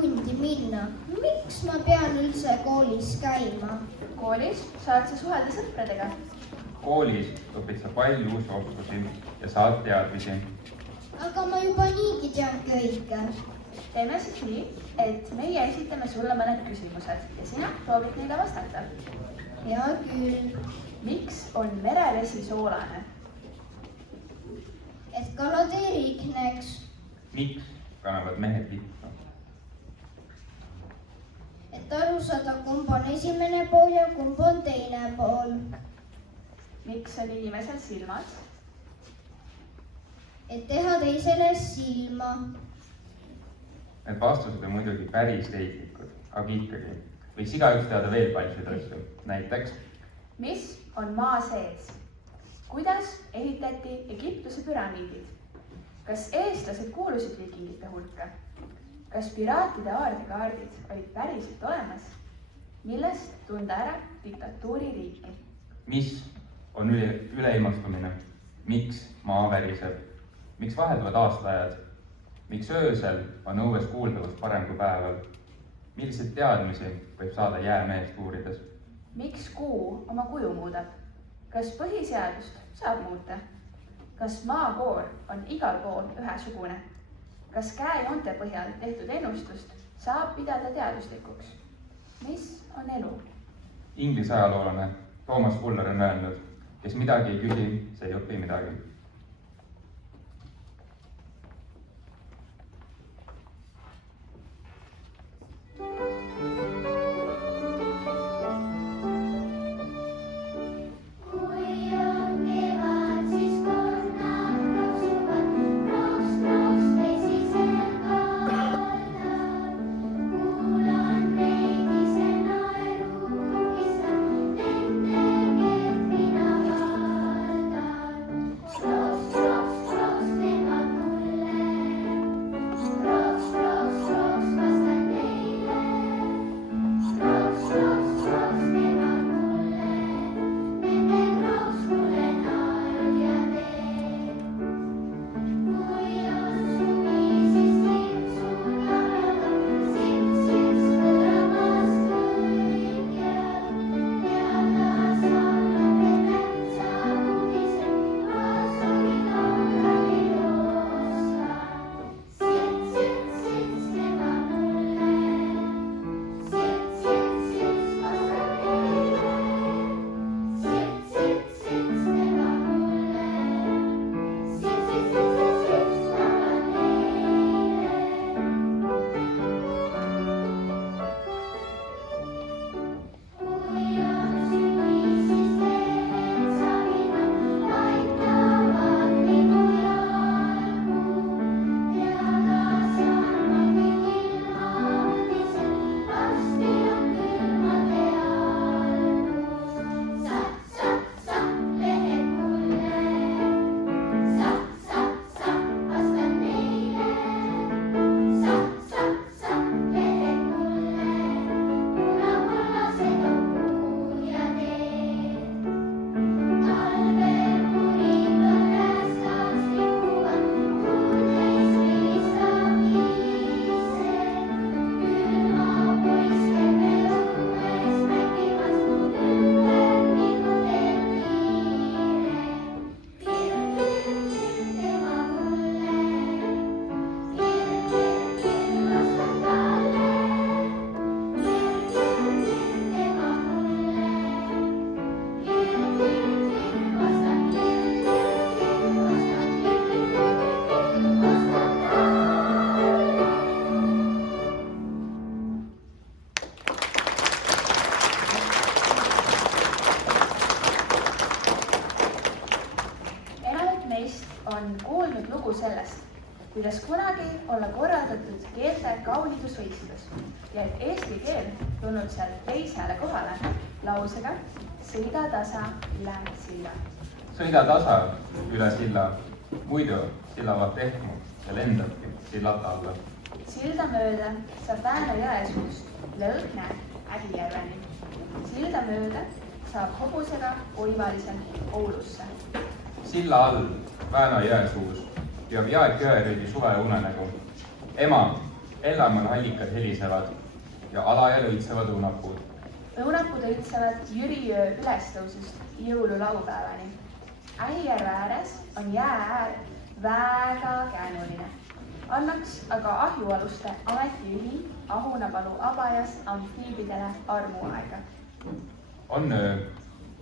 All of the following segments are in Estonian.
tundi minna. Miks ma pean üldse koolis käima? Koolis saad sa suhelda sõpradega. Koolis õpid sa palju uusi oskusi ja saad teadmisi. Aga ma juba niigi tean kõike. Teeme siis nii, et meie esitame sulle mõned küsimused ja sina proovid neile vastata. Hea küll. Miks on merevesi soolane? Et kalad ei rikneks. Miks kannavad mehed lippu? Et aru saada, kumb on esimene pool ja kumb on teine pool. Miks on inimesel silmad? Et teha teisele silma. Need vastused on muidugi päris leidlikud, aga ikkagi võiks igaüks teada veel paljusid asju. Näiteks, mis on maa sees? Kuidas ehitati Egiptuse püramiidid? Kas eestlased kuulusid viikingite hulka? Kas piraatide aardekaardid olid päriselt olemas? Millest tunda ära diktatuuririiki? mis on üleilmastumine? Miks maa väriseb? Miks vahelduvad aastaajad? Miks öösel on õues kuuldavust parem kui päeval? Milliseid teadmisi võib saada jäämeest uurides? Miks kuu oma kuju muudab? Kas põhiseadust saab muuta? Kas maakoor on igal pool ühesugune? Kas käejoonte põhjal tehtud ennustust saab pidada teaduslikuks? Mis on elu? Inglise ajaloolane Thomas Fuller on öelnud, kes midagi ei küsi, see ei õpi midagi. on kuulnud lugu sellest, kuidas kunagi olla korraldatud keelte kaunidusvõistlus ja et eesti keel tulnud seal teisele kohale lausega sõida tasa üle silla. Sõida tasa üle silla, muidu silla vaat ehmu ja lendabki sillalt alla. Silda mööda saab Vääna jõesuust Lõõgne Ägijärveni. Silda mööda saab hobusega oivaliselt Oulusse. Silla all Vääna jõesuus peab Jaek Jõerüüdi suveunenägu. Ema, Ellamäel hallikad helisevad ja alaja lõitsevad õunapuud. Õunapuud õitsevad Jüriöö ülestõusust jõululaupäevani. Äijärve ääres on jäääär väga käänuline. Annaks aga ahjualuste ametiühing Ahunapalu abajas amfiibidele armuaega. On öö,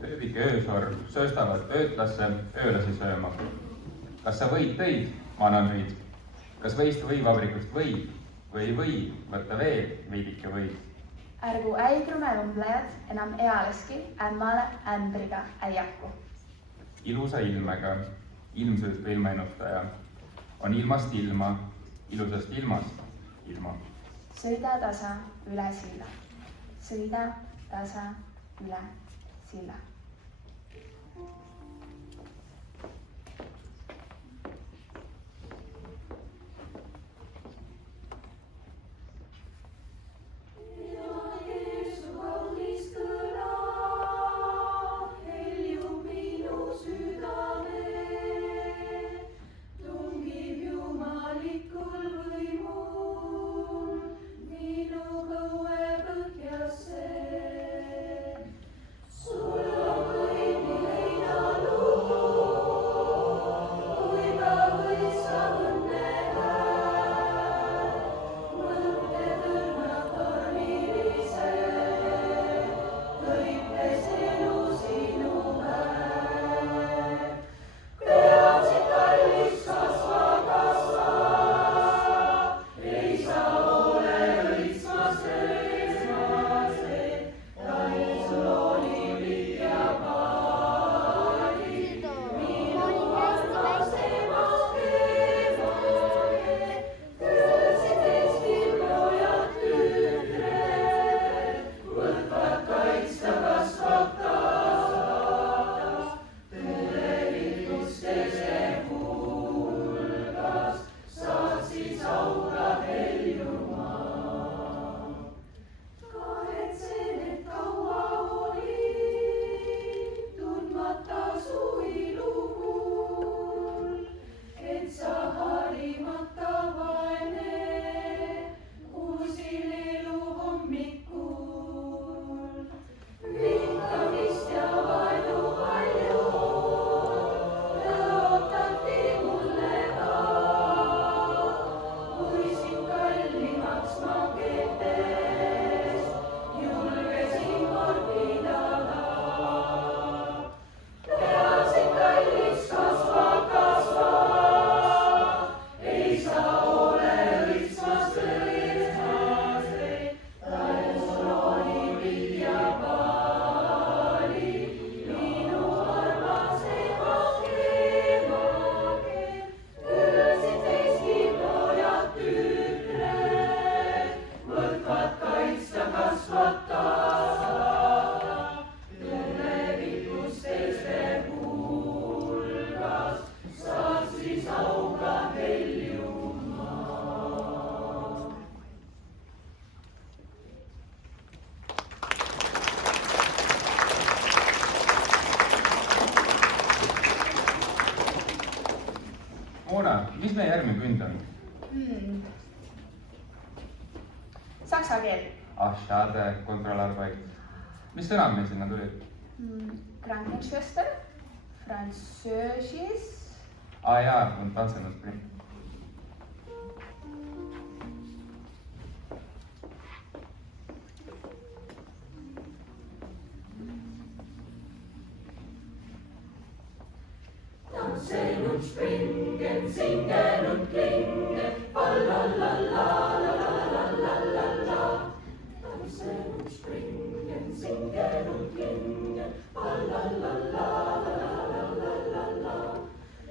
ööbike öösorg sööstavad öötlasse öölasi sööma. Kas sa võid töid, ma annan nüüd? Kas võist võivabrikust võib või ei või võtta veel veidike võid? Ärgu äigrume umblejad enam ealeski ämmale ämbriga äiaku. Ilusa ilmega, ilmsööst ilmaennustaja, on ilmast ilma, ilusast ilmast ilma. Sõida tasa üle silla. Sõida tasa üle silla. Moona, mis meie järgmine künd on? Saksa keel. Ah, schade, kontrollarbeid. Mis sõnad meil sinna tulid? Krankenschwester, Französis. Ah jaa, und Tanzenusbri. Tanzen und springen, singen und klingen, la-la-la-la-la-la-la-la-la. Tanzen und springen, singen und klingen, la-la-la-la-la-la-la-la.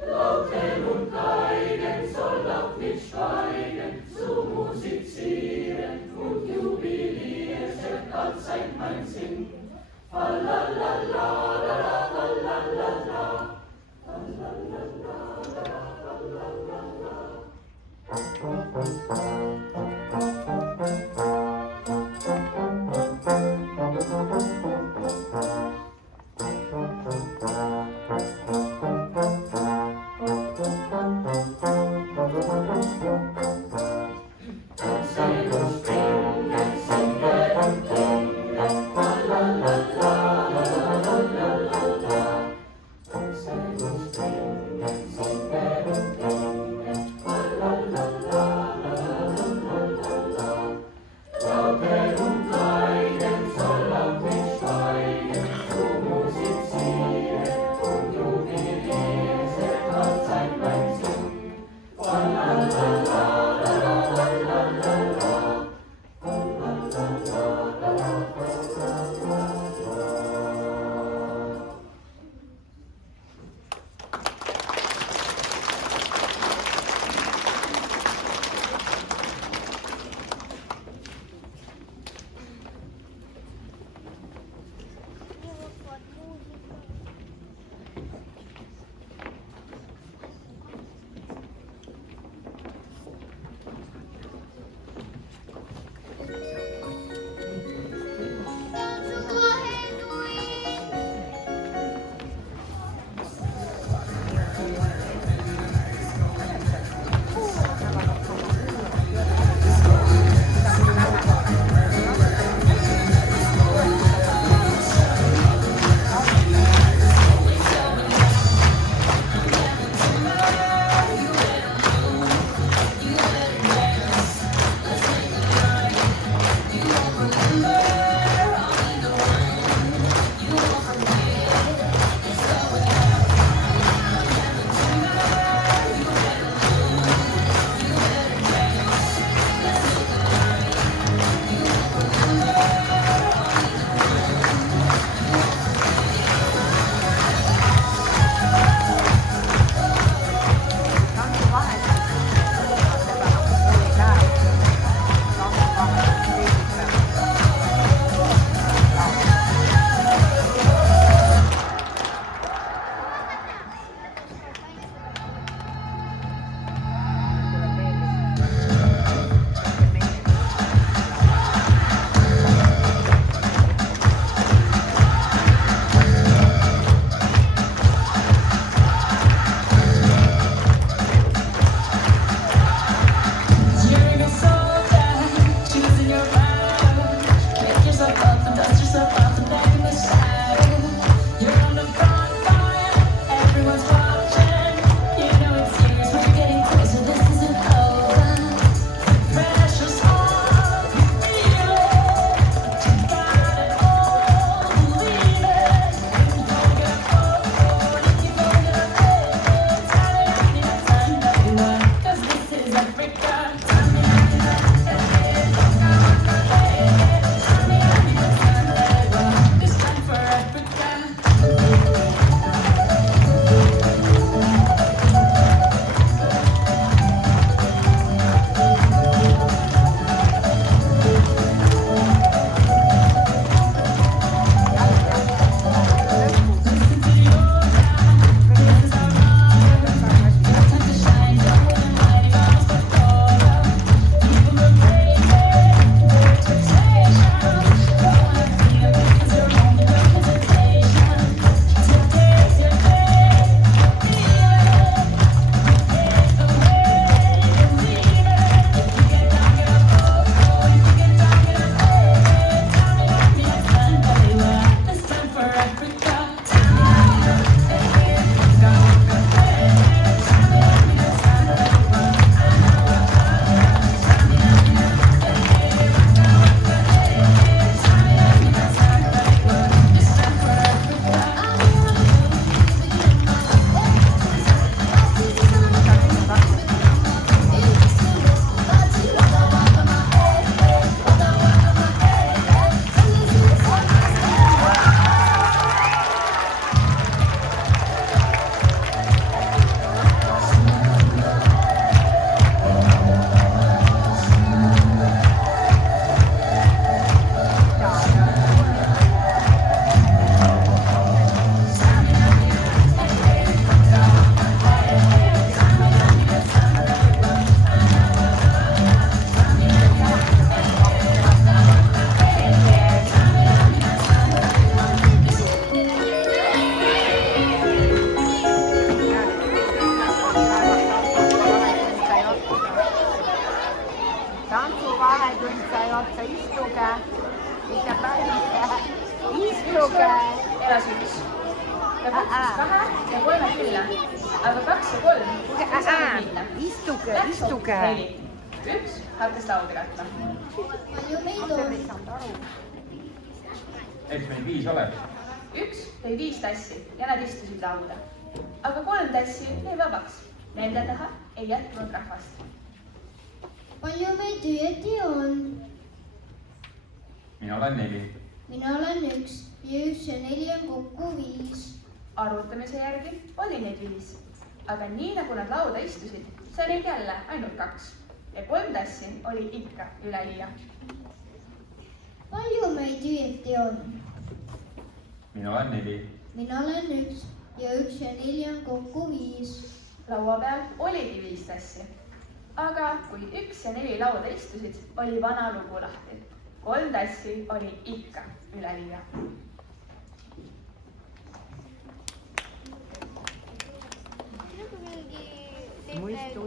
Lauten und Geigen soll auch nicht schweigen, zu musizieren und jubilieren, wird allzeit mein Sinn. La-la-la-la-la-la-la-la. La la la la la la la la la la. tantsuvahedus sai otsa, istuge. Ikka päris, istuge. elas 1. Ta kutsus 2 ja 3 külla, aga 2 ja 3 ei saanud minna. Istuge, Läks istuge. hoopis 4. 1 hakkas lauda katma. palju meid on? eks meil 5 oleks. 1 tõi 5 tassi ja nad istusid lauda. Aga 3 tassi jäi vabaks. Nende taha ei jätkunud rahvast. palju meid õieti on? mina olen 4. mina olen 1 ja 1 ja 4 on kokku 5. Arvutamise järgi oli neid 5. Aga nii nagu nad lauda istusid, sai neid jälle ainult 2. Ja 3 tassi oli ikka üleliia. palju meid õieti on? mina olen 4. mina olen 1 ja 1 ja 4 on kokku 5. Laua peal oligi 5 tassi. Aga kui 1 ja 4 lauda istusid, oli vana lugu lahti. 3 tassi oli ikka üleliia. Muistu.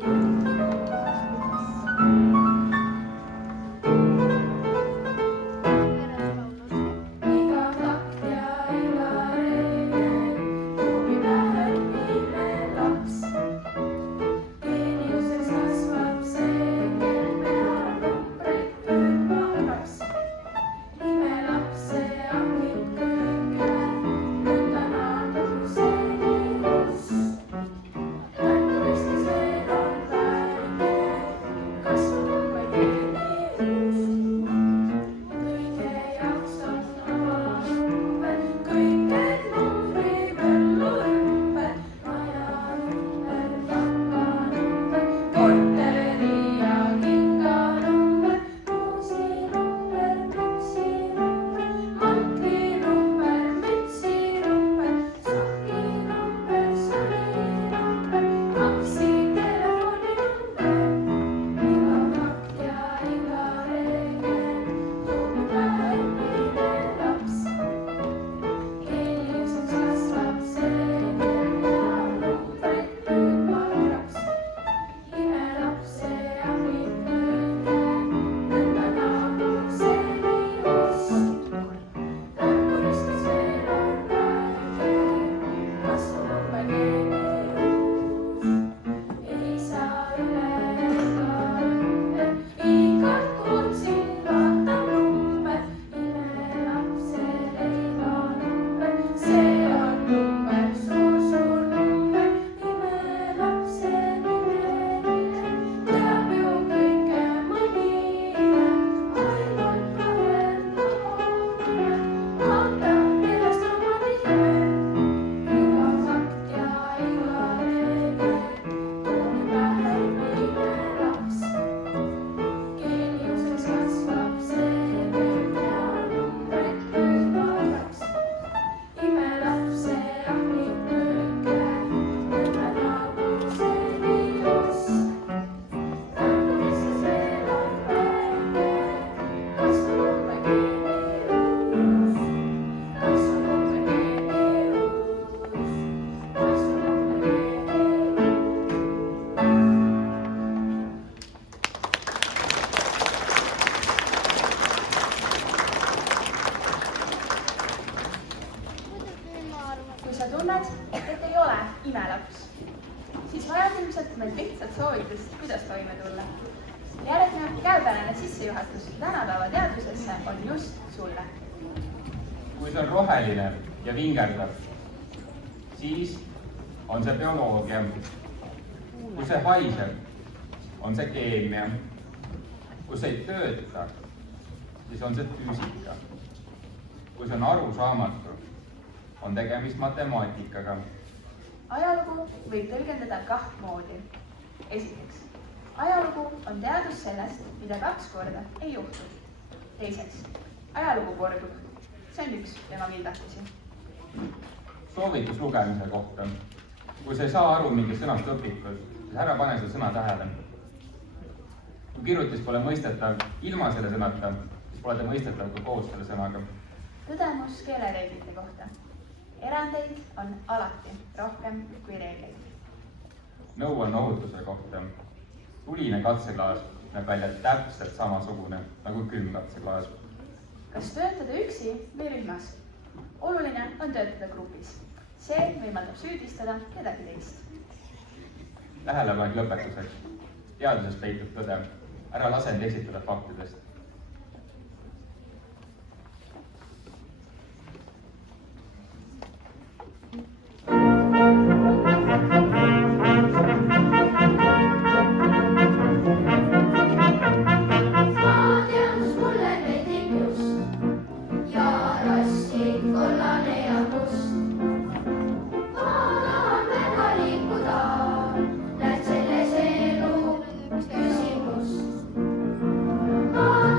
soovitust, kuidas toime tulla. Järgnev käepärane sissejuhatus tänapäeva teadusesse on just sulle. Kui see on roheline ja vingerdab, siis on see bioloogia. Kui see haiseb, on see keemia. Kui see ei tööta, siis on see füüsika. Kui see on arusaamatu, on tegemist matemaatikaga. Ajalugu võib tõlgendada kaht moodi. Esiteks, ajalugu on teadus sellest, mida 2 korda ei juhtu. Teiseks, ajalugu kordub. See on üks tema kildatusi. Soovitus lugemise kohta. Kui sa ei saa aru mingist sõnast õpikus, siis ära pane seda sõna tähele. Kui kirjutis pole mõistetav ilma selle sõnata, siis pole ta mõistetav kui koos selle sõnaga. Tõdemus keelereeglite kohta. Erandeid on alati rohkem kui reegleid. Nõu on ohutuse kohta. Tuline katseklaas näeb välja täpselt samasugune nagu külmkatseklaas. Kas töötada üksi või rühmas? Oluline on töötada grupis. See võimaldab süüdistada kedagi teist. Tähelepanek lõpetuseks. Teaduses peitub tõde. Ära lase end eksitada faktidest. Ma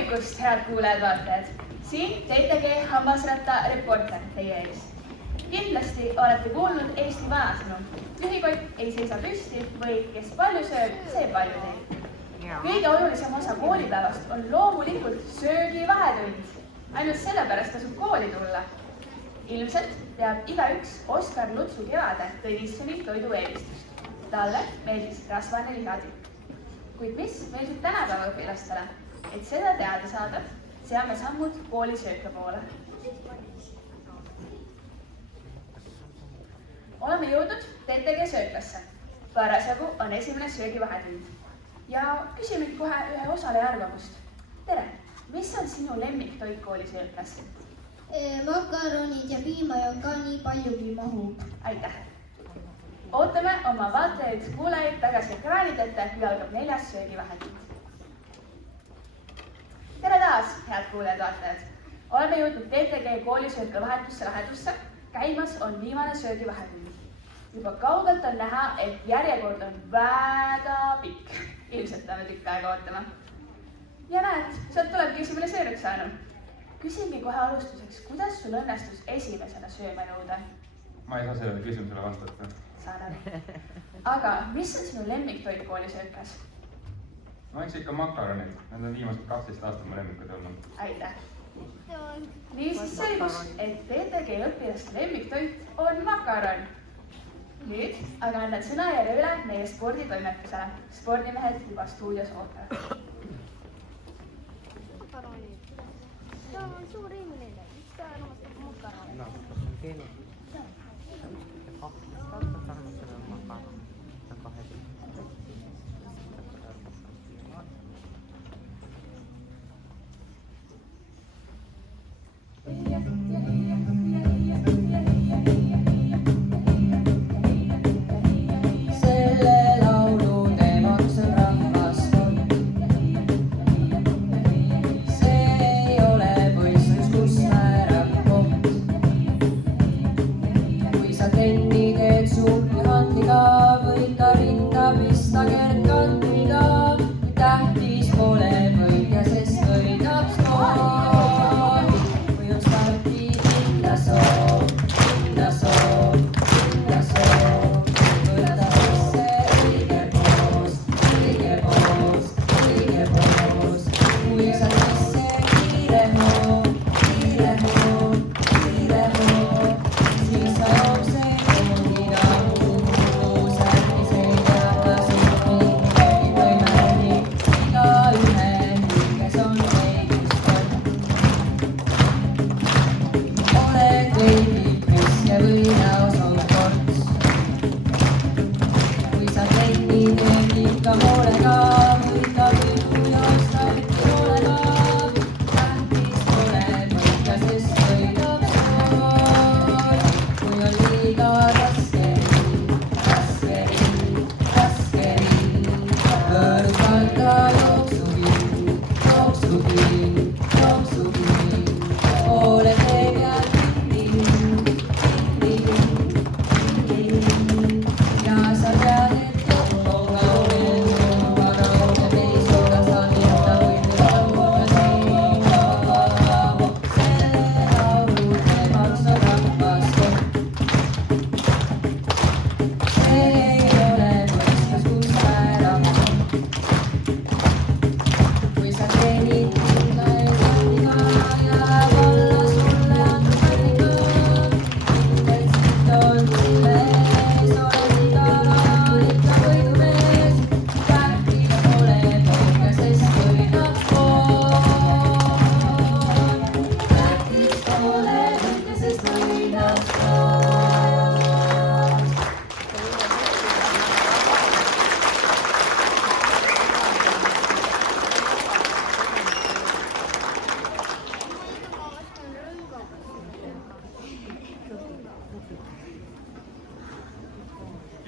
hommikust, head kuulajad-vaatajad! Siin TTG Hammasratta reporter teie ees. Kindlasti olete kuulnud Eesti vanasõnu. Tühikott ei seisa püsti või kes palju sööb, see palju teeb. Kõige olulisem osa koolipäevast on loomulikult söögi vahetund. Ainult sellepärast tasub kooli tulla. Ilmselt teab igaüks Oskar Lutsu kevade Tõnissoni toidueelistust. Talle meeldis rasvane lihatükk. Kuid mis meeldib tänapäeva õpilastele? Et seda teada saada, seame sammud kooli sööka poole. Oleme jõudnud TTG sööklasse. Parasjagu on esimene söögivahetund. Ja küsime kohe ühe osaleja arvamust. Tere, mis on sinu lemmiktoit kooli sööklas? Makaronid ja piimajoon ka nii paljugi mahub. Aitäh! Ootame oma vaatajaid kuulajaid tagasi ekraanid ette, kui algab 4. söögivahetund. Tere taas, head kuulajad-vaatajad! Oleme jõudnud TTG koolisööka vahetusse lähedusse. Käimas on viimane söögivahetund. Juba kaugelt on näha, et järjekord on väga pikk. Ilmselt peame tükk aega ootama. Ja näed, sealt tulebki esimene söörük saanud. Küsingi kohe alustuseks, kuidas sul õnnestus esimesena sööma jõuda? Ma ei saa sellele küsimusele vastata. Saan aru. Aga mis on sinu lemmiktoit koolisöökas? No eks ikka makaronid. Need on viimased 12 aastat mu lemmikud olnud. Aitäh! Niisiis selgus, et TTG õpilaste lemmiktoit on makaron. Nüüd aga annan sõnajärje üle meie sporditoimetusele. Spordimehed juba stuudios ootavad. See on suur inimene. Miks ta armastab makarooni? No, see on keeles. Aastat armastab makarooni. See on 12.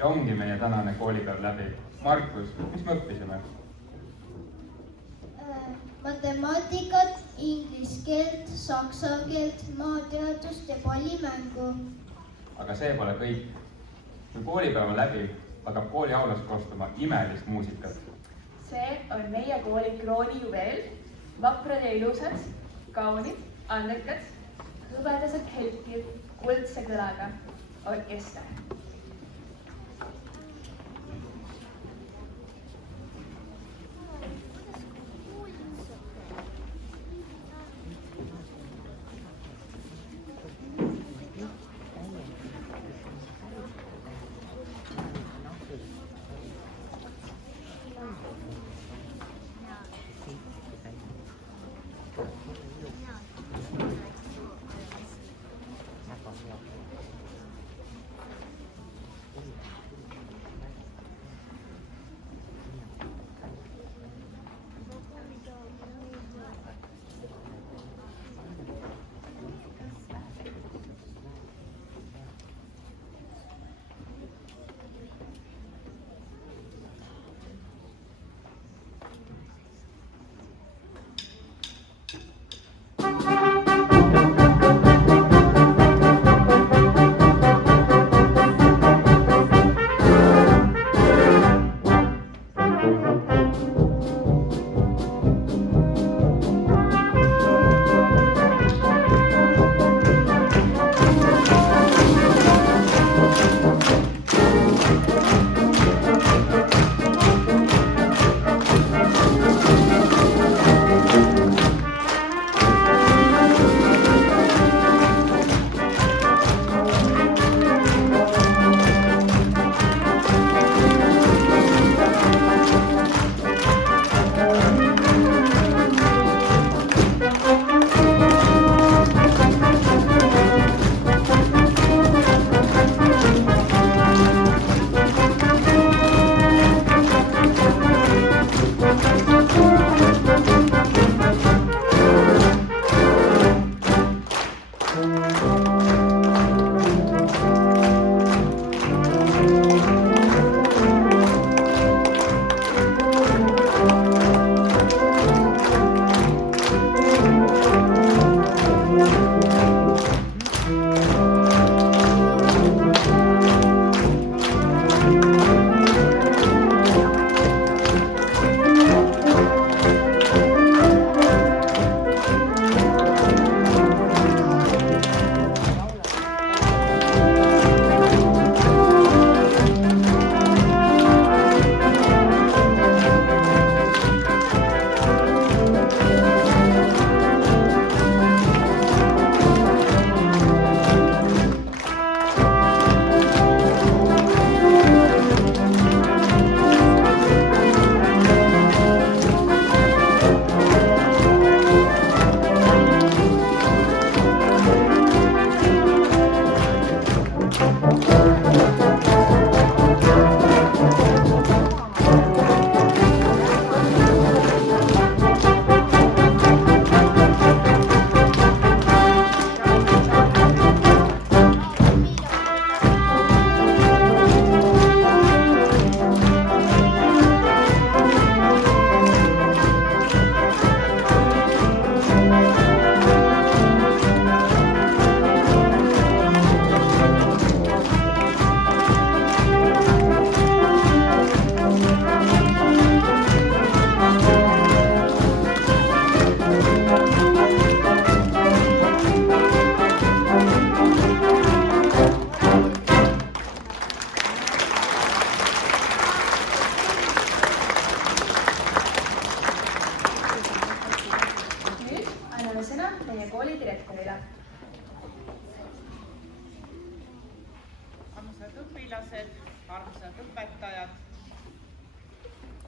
Ja ongi meie tänane koolipäev läbi. Markus, mis me õppisime? Matemaatikat, inglise keelt, saksa keelt, maateadust ja pallimängu. Aga see pole kõik. Kui koolipäev on läbi, hakkab kooliaulas kostuma imelist muusikat. See on meie kooli kroonijuveel vaprad ja ilusad, kaunid, andekad, hõbedaselt helkiv, kuldse kõlaga orkester.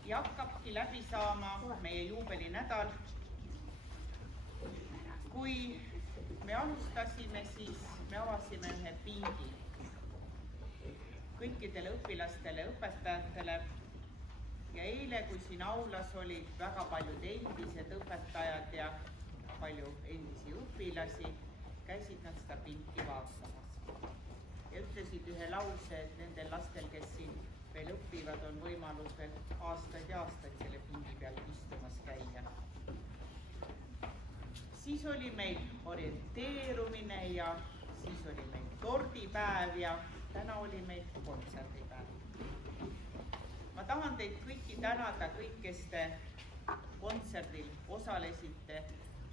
ja hakkabki läbi saama meie juubelinädal. Kui me alustasime, siis me avasime ühe pingi kõikidele õpilastele, õpetajatele. Ja eile, kui siin aulas olid väga paljud endised õpetajad ja palju endisi õpilasi, käisid nad seda pinki vaatamas. Ja ütlesid ühe lause, et nendel lastel, kes siin veel õppivad, on võimalus veel aastaid ja aastaid selle pingi peal istumas käia. Siis oli meil orienteerumine ja siis oli meil tordipäev ja täna oli meil kontserdipäev. Ma tahan teid kõiki tänada, kõik, kes te kontserdil osalesite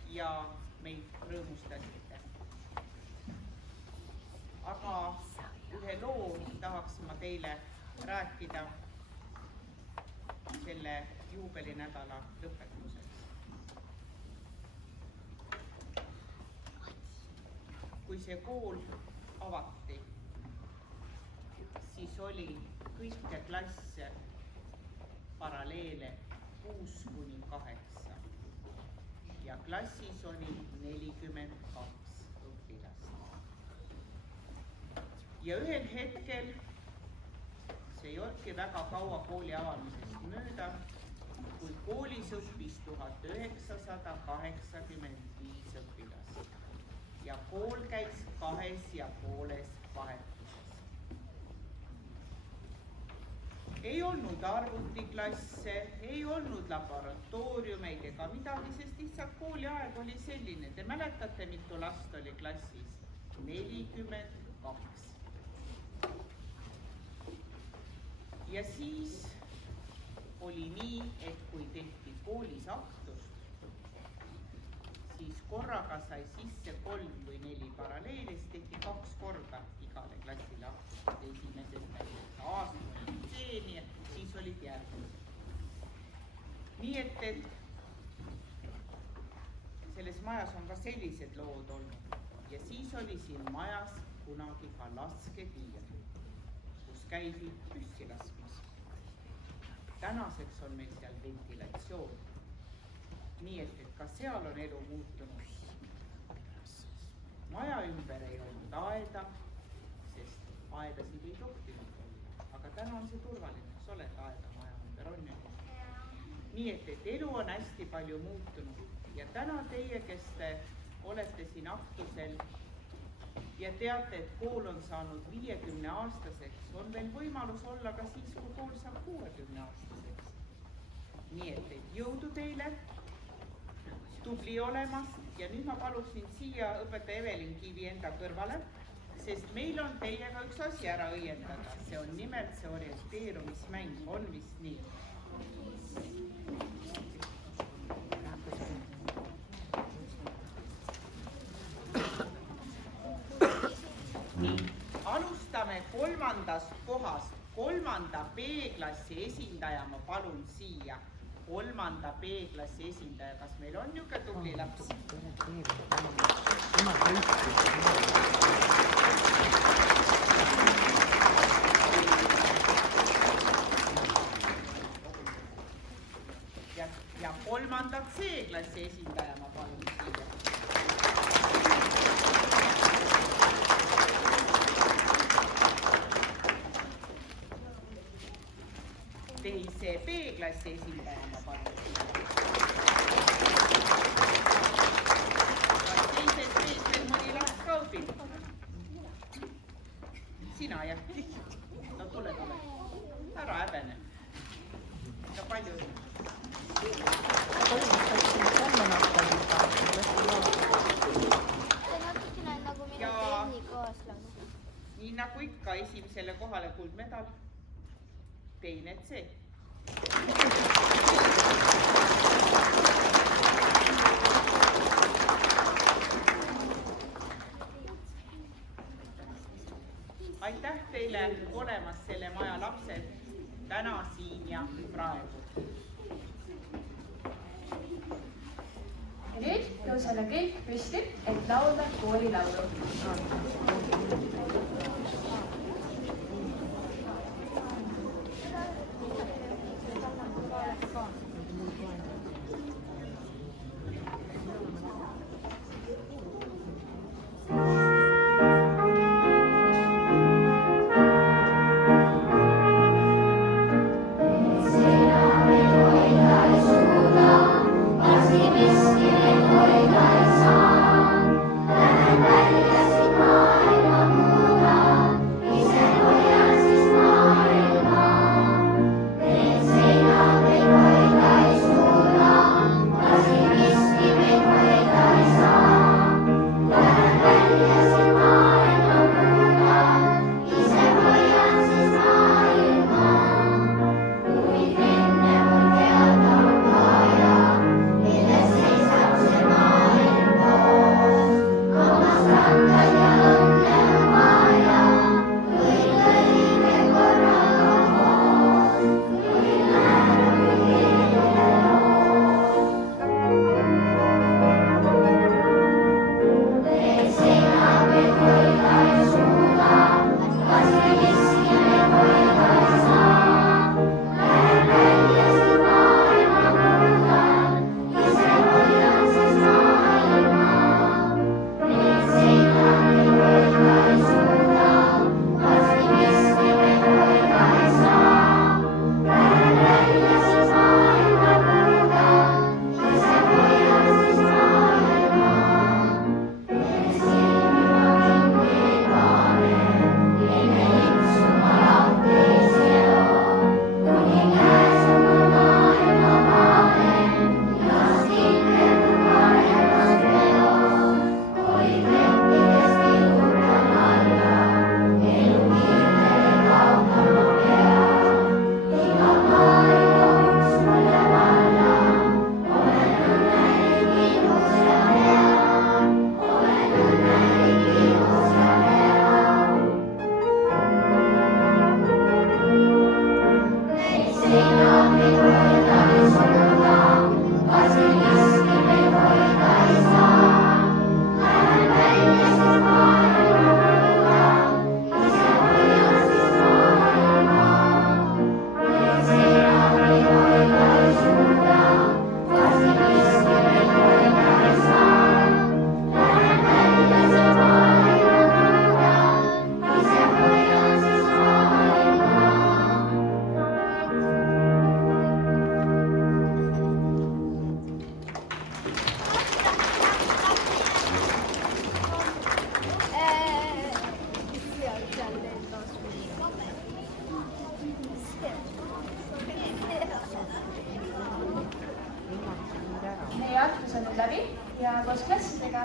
ja meid rõõmustasite. Aga ühe loo tahaks ma teile rääkida selle juubelinädala lõpetuseks. Kui see kool avati, siis oli kõike klasse paralleele 6–8 ja klassis oli 42 õpilast. Ja ühel hetkel, see ei olnudki väga kaua kooli avamisest mööda, kui koolis õppis 1985 õpilast ja kool käis 2,5 vahetuses. Ei olnud arvutiklasse, ei olnud laboratooriumeid ega midagi, sest lihtsalt kooliaeg oli selline. Te mäletate, mitu last oli klassis? 42. Ja siis oli nii, et kui tehti koolis aktust, siis korraga sai sisse 3 või 4 paralleeli, siis tehti 2 korda igale klassile aktust. Esimesest näiteks aastani C-ni ja siis olid järgmised. Nii et selles majas on ka sellised lood olnud. Ja siis oli siin majas kunagi ka laskekiir, kus käidi püssi laskmas. Tänaseks on meil seal ventilatsioon. Nii et ka seal on elu muutunud. Maja ümber ei olnud aeda, sest aedasid ei tohtinud olla. Aga täna on see turvaline, eks ole, et aeda maja ümber on. Nii et elu on hästi palju muutunud. Ja täna teie, kes te olete siin aktusel ja teate, et kool on saanud 50-aastaseks, on veel võimalus olla ka siis, kui kool saab 60-aastaseks. Nii et jõudu teile, tubli olemast ja nüüd ma paluksin siia õpetaja Evelin Kivi enda kõrvale, sest meil on teiega üks asi ära õiendada. See on nimelt see orienteerumismäng, on vist nii. Alustame 3. kohast. 3. B-klassi esindaja ma palun siia. 3. B-klassi esindaja, kas meil on niisugune tubli laps? Ja 3. C-klassi esindaja ma palun siia. Teise B-klassi esindaja ma palun siia. Kas teises B-s veel mõni laps ka õpib? Sina jah? No tule. Ära häbene. Ka palju. Nii nagu ikka esimesele kohale kuldmedal, teine C. Aitäh teile olemast selle maja lapsed täna siin ja praegu. Ja nüüd tõuseme kõik püsti, et laulda koolilaulu. Lähen välja siin maailma muuda,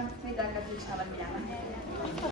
võid hakata ükshaaval minema.